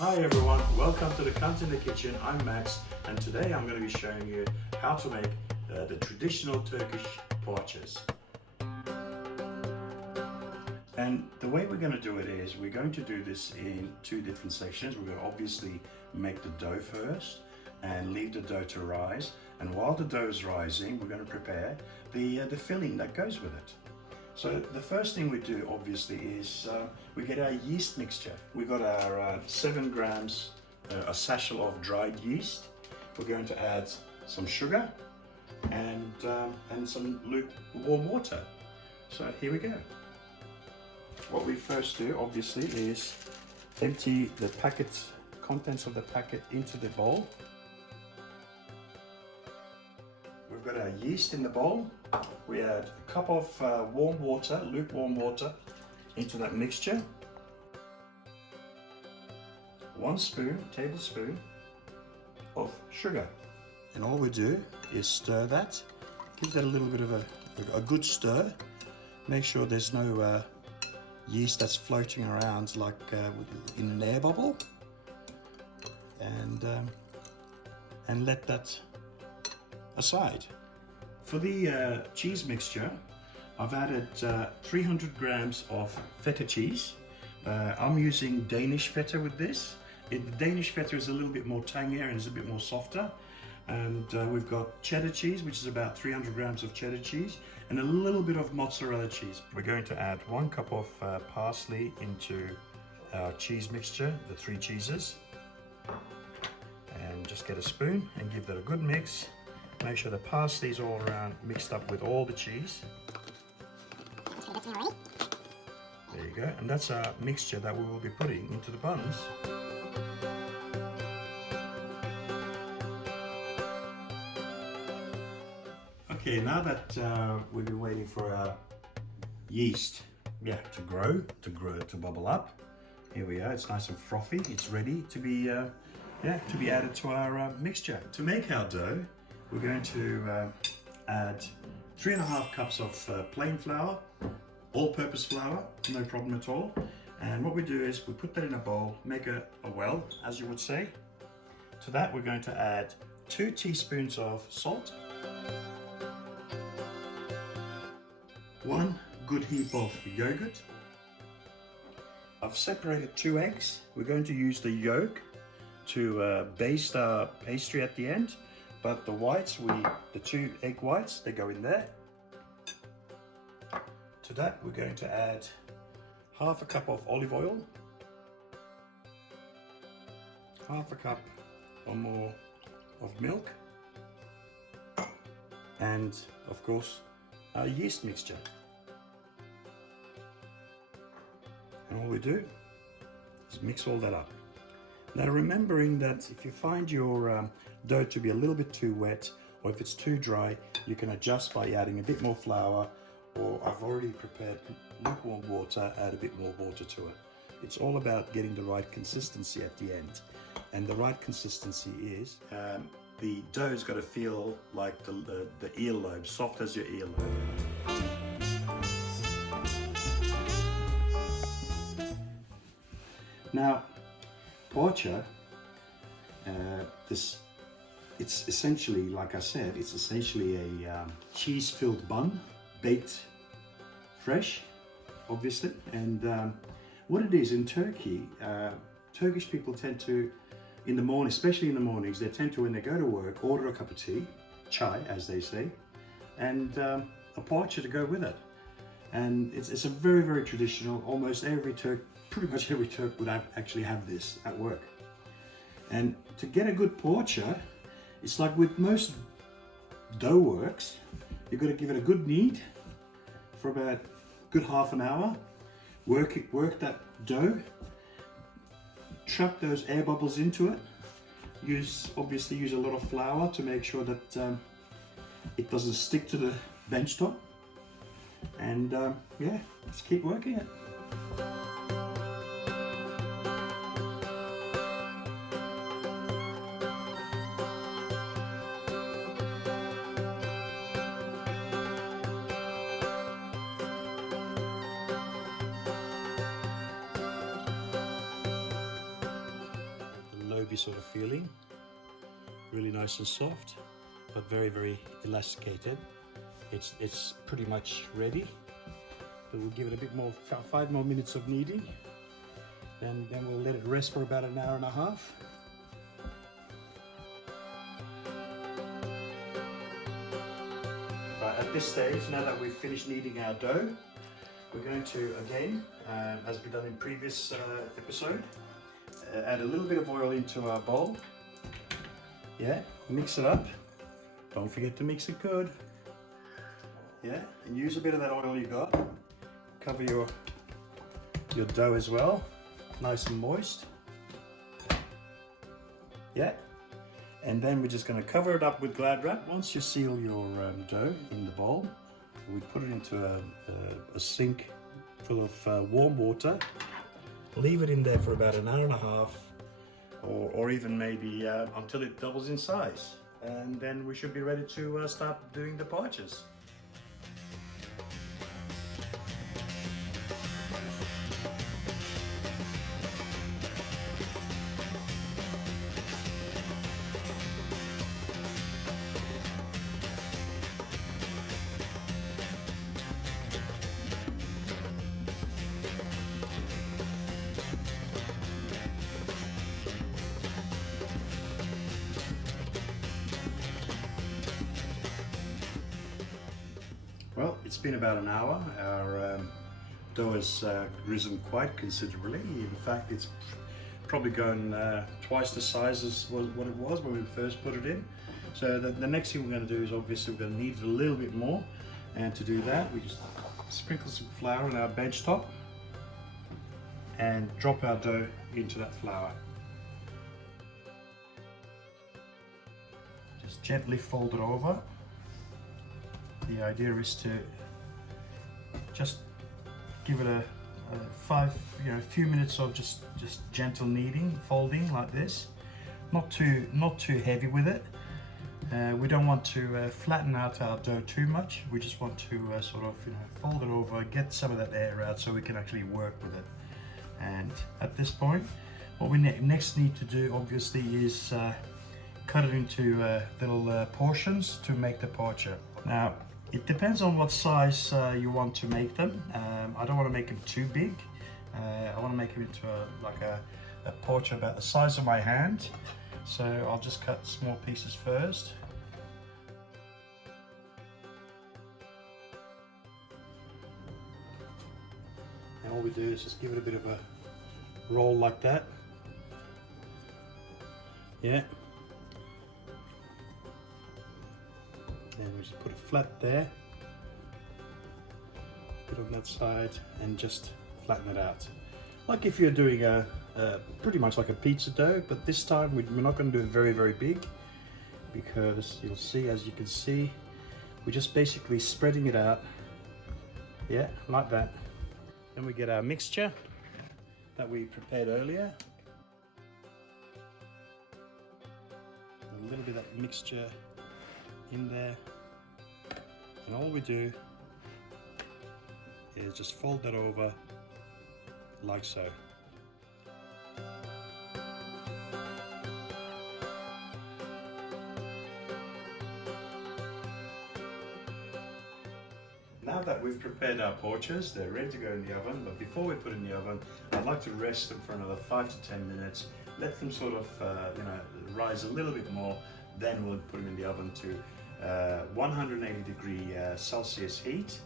Hi everyone, welcome to the Cunt in the Kitchen. I'm Max, and today I'm going to be showing you how to make the traditional Turkish poachas. And the way we're going to do it is we're going to do this in two different sections. We're going to obviously make the dough first and leave the dough to rise. And while the dough is rising, we're going to prepare the filling that goes with it. So the first thing we do obviously is we get our yeast mixture. We've got our 7 grams, a sachet of dried yeast. We're going to add some sugar and some lukewarm water. So here we go. What we first do obviously is empty the contents of the packet into the bowl. We've got our yeast in the bowl. We add a cup of warm water, lukewarm water, into that mixture. 1 tablespoon of sugar. And all we do is stir that. Give that a little bit of a good stir. Make sure there's no yeast that's floating around like in an air bubble. And let that aside. For the cheese mixture, I've added 300 grams of feta cheese. I'm using Danish feta with this. The Danish feta is a little bit more tangier and is a bit more softer. And we've got cheddar cheese, which is about 300 grams of cheddar cheese, and a little bit of mozzarella cheese. We're going to add 1 cup of parsley into our cheese mixture, the 3 cheeses. And just get a spoon and give that a good mix. Make sure the parsley is all around mixed up with all the cheese. There you go, and that's our mixture that we will be putting into the buns. Okay, now that we've been waiting for our yeast, to bubble up. Here we are. It's nice and frothy. It's ready to be added to our mixture. To make our dough, we're going to add 3.5 cups of plain flour, all-purpose flour, no problem at all. And what we do is we put that in a bowl, make a well, as you would say. To that we're going to add 2 teaspoons of salt, 1 good heap of yogurt. I've separated 2 eggs. We're going to use the yolk to baste our pastry at the end. But the whites, the 2 egg whites, they go in there. To that, we're going to add 1/2 cup of olive oil, 1/2 cup or more of milk, and of course, our yeast mixture. And all we do is mix all that up. Now, remembering that if you find your dough to be a little bit too wet, or if it's too dry, you can adjust by adding a bit more flour, or I've already prepared lukewarm water, add a bit more water to it. It's all about getting the right consistency at the end. And the right consistency is, the dough's got to feel like the earlobe, soft as your earlobe. Now, Poacha, it's essentially, like I said, it's essentially a cheese-filled bun, baked fresh, obviously. And what it is in Turkey, Turkish people tend to, in the morning, especially in the mornings, they tend to, when they go to work, order a cup of tea, chai, as they say, and a poacha to go with it. And it's a very, very traditional. Almost every Turk, pretty much every Turk would actually have this at work. And to get a good poacha, it's like with most dough works, you've got to give it a good knead for about a good half an hour. Work that dough, trap those air bubbles into it. Obviously use a lot of flour to make sure that it doesn't stick to the bench top. And just keep working it. adobe sort of feeling. Really nice and soft, but very, very elasticated. It's pretty much ready, but we'll give it a bit more, 5 more minutes of kneading, and then we'll let it rest for about an hour and a half. Right, at this stage, now that we've finished kneading our dough, we're going to, again, as we've done in previous episode, add a little bit of oil into our bowl. Yeah, mix it up. Don't forget to mix it good. Yeah, and use a bit of that oil you got. Cover your dough as well, nice and moist. Yeah, and then we're just going to cover it up with Glad wrap. Once you seal your dough in the bowl, we put it into a sink full of warm water. Leave it in there for about an hour and a half, or even maybe until it doubles in size, and then we should be ready to start doing the poachas. Well, it's been about an hour. Our dough has risen quite considerably. In fact, it's probably gone twice the size as what it was when we first put it in. So the next thing we're going to do is obviously we're going to knead it a little bit more. And to do that, we just sprinkle some flour on our bench top and drop our dough into that flour. Just gently fold it over. The idea is to just give it a few minutes of just gentle kneading, folding like this. Not too heavy with it. We don't want to flatten out our dough too much. We just want to sort of fold it over, get some of that air out so we can actually work with it. And at this point, what we next need to do obviously is cut it into little portions to make the poacha. Now, it depends on what size you want to make them. I don't want to make them too big. I want to make them into a poacha about the size of my hand. So I'll just cut small pieces first. And all we do is just give it a bit of a roll like that. Yeah. And we just put it flat there, put it on that side, and just flatten it out. Like if you're doing pretty much like a pizza dough, but this time we're not going to do it very, very big, because you'll see, as you can see, we're just basically spreading it out, yeah, like that. Then we get our mixture that we prepared earlier. A little bit of that mixture in there, and all we do is just fold that over like so. Now that we've prepared our poachas, they're ready to go in the oven, but before we put in the oven, I'd like to rest them for another 5 to 10 minutes, let them sort of rise a little bit more. Then we'll put them in the oven to 180 degree Celsius heat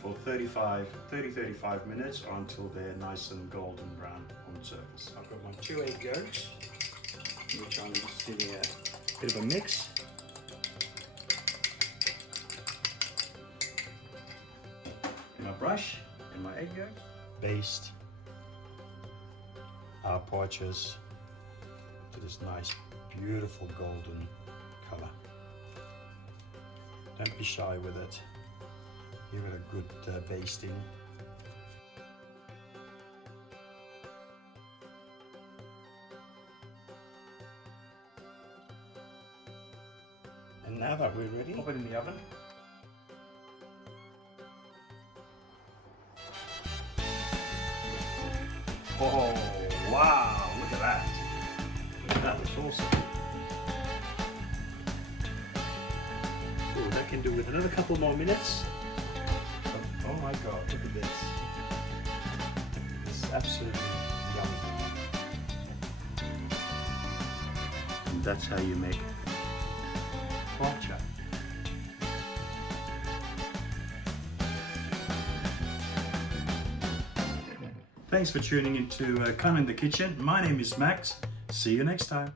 for 30-35 minutes, or until they're nice and golden brown on the surface. I've got my 2 egg yolks, which I'm just giving a bit of a mix. My brush and my egg yolk. Baste our poachas to this nice, beautiful golden color. Don't be shy with it. Give it a good basting. And now that we're ready, pop it in the oven. Oh wow, look at that. Look at That was awesome. Ooh, that can do with another couple more minutes. Oh my god, look at this. It's absolutely yummy. And that's how you make Poacha. Thanks for tuning into Come in the Kitchen. My name is Max. See you next time.